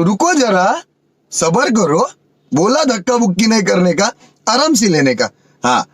रुको जरा, सबर करो, बोला धक्का बुक्की नहीं करने का, आराम से लेने का। हाँ